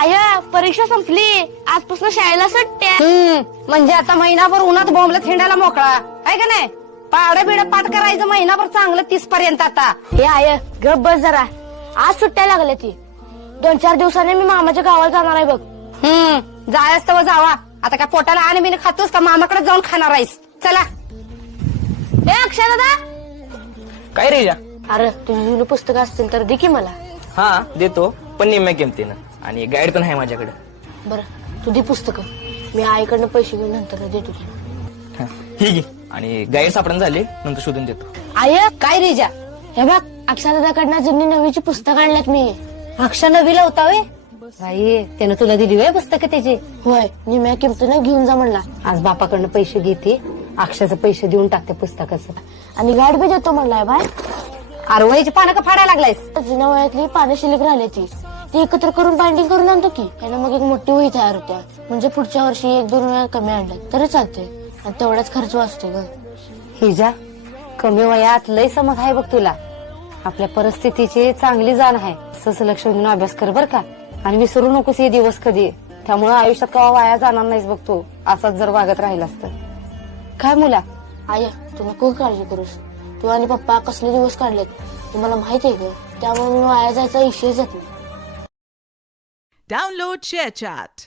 I परीक्षा संपली, आजपासून शाळेला सुट्ट्या. म्हणजे आता महिनाभर उन्हात बोंबलं थिंडायला मोकळा आहे का नाही? पाड बिड पाठ करायचं महिनाभर चांगलं 30 पर्यंत. आता हे आय गप बस जरा, आज सुट्ट्या लागल्या ती. 2-4 दिवसांनी मी मामाच्या गावाला जाणार आहे बघ. जायच तर जावा. आता काय पोटाला आणि बिन खातोस का मामाकडे जाऊन खाणार आहेस? चला. ए अक्षय दादा, काय रे जा? अरे तुझी जुनी पुस्तकं असतील तर दे की मला. हा देतो, पण निम्म्या किमतीनं. आणि गाईड पण आहे माझ्याकडे. बरं तू दे पुस्तकं, मी आईकडनं पैसे घेऊन नंतर देतो की. हा, ठीक आहे. आणि गाईड सापडून झाले नंतर शोधून देतो. आय काय रिजा? हे बघ अक्षय दादाकडनं जुनी नवीची पुस्तकं आणल्यात मी. अक्षर नवीला होता वे बाई, त्यानं तुला दिली वे पुस्तकं त्याची? होय, निम्या किमतीनं घेऊन जा म्हणला. आज बापाकडनं पैसे घेते, अक्षरचं पैसे देऊन टाकते पुस्तकाचं. आणि गाड बी देतो म्हणलाय बाय. आरवळीची पानं का फाडायला लागलायस? जुन्या वयातली पानं शिल्लक राहिली ती एकत्र करून बाइंडिंग करून आणतो की. यानं मग एक मोठी वही तयार होत्या. म्हणजे पुढच्या वर्षी 1-2 वेळा कमी आणलं तरी चालते, आणि तेवढाच खर्च वाचतो ग. हिजा, कमी वयात लय समज आहे बघ तुला. आपल्या परिस्थितीची चांगली जाण आहे. असंच लक्ष देऊन अभ्यास कर बर का. आणि विसरू नकोस हे दिवस कधी. त्यामुळे आयुष्यात कवा वाया जाणार नाहीस बघ तू, असाच जर वागत राहिलास तर. काय मुला? आय तू नको काळजी करूस. तू आणि पप्पा कसले दिवस काढलेत ते मला माहित आहे ग. त्यामुळे मी वाया जायचा विषयच येत नाही. Download ShareChat.